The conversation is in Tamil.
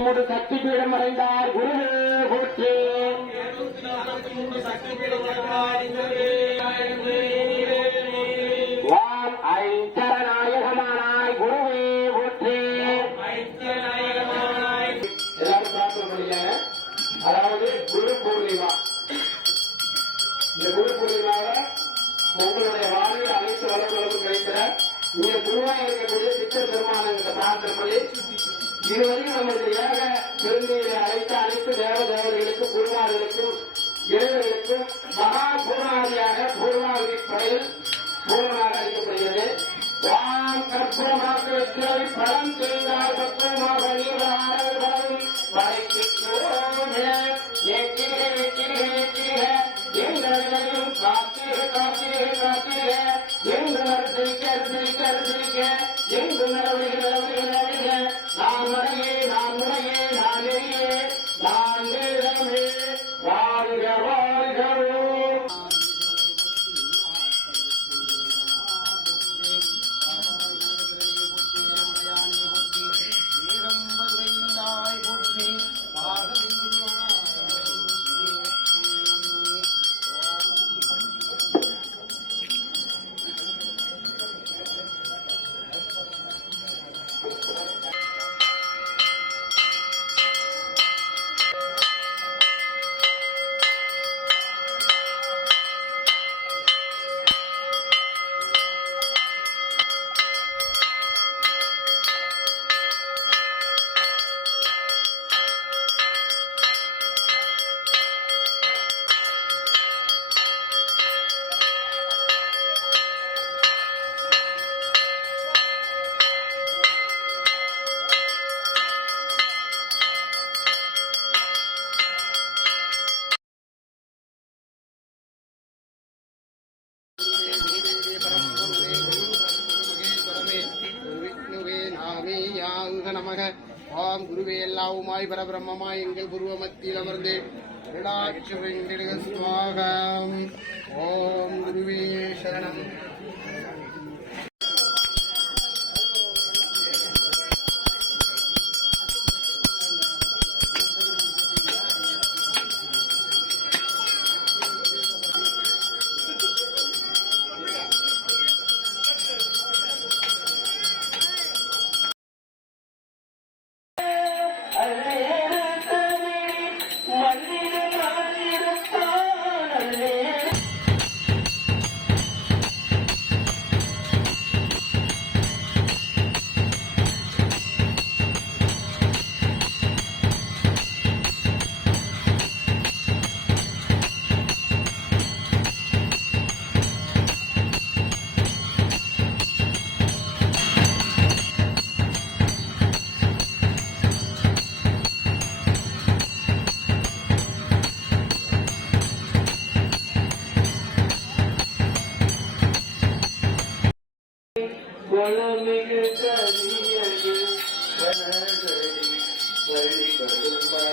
மூன்று சக்தி பீடம் அடைந்தார். குருவே போற்றி. வாம் ஐங்கரநாயகமானாய் குருவே போற்றி. எல்லாரும் பிரார்த்தனை பண்ணிக்கங்க அதாவது குரு பூர்ணிமா. இந்த குரு பூர்ணிமாவை உங்களுடைய வாழ்வில் அனைத்து வளங்களும் கிடைக்கிற நீங்க குருவாக இருக்கக்கூடிய சித்த பெருமானங்களை பிரார்த்தனை பண்ணி இதுவரையும் நம்முடைய ஏக பெருந்தையை அழைத்த அனைத்து தேவ தேவதைகளுக்கும் குருமார்களுக்கும் இளைஞர்களுக்கும் மகா பூர்ணாதியாக பூர்ணாதி படையில் பூர்ணமாக அளிக்கப்படுகிறது. வாம் கற்பூரமாக வெற்றிலை பழம் தெரிந்தால் நமக. ஆம் குருவே எல்லாவுமாய் பரபிரம்மமாய் எங்கள் குருவ மத்தியில் அமர்ந்து சுவாகம். ஓம் குருவே சரணம். குளமிகு கரியது வனகடி வழிபடும்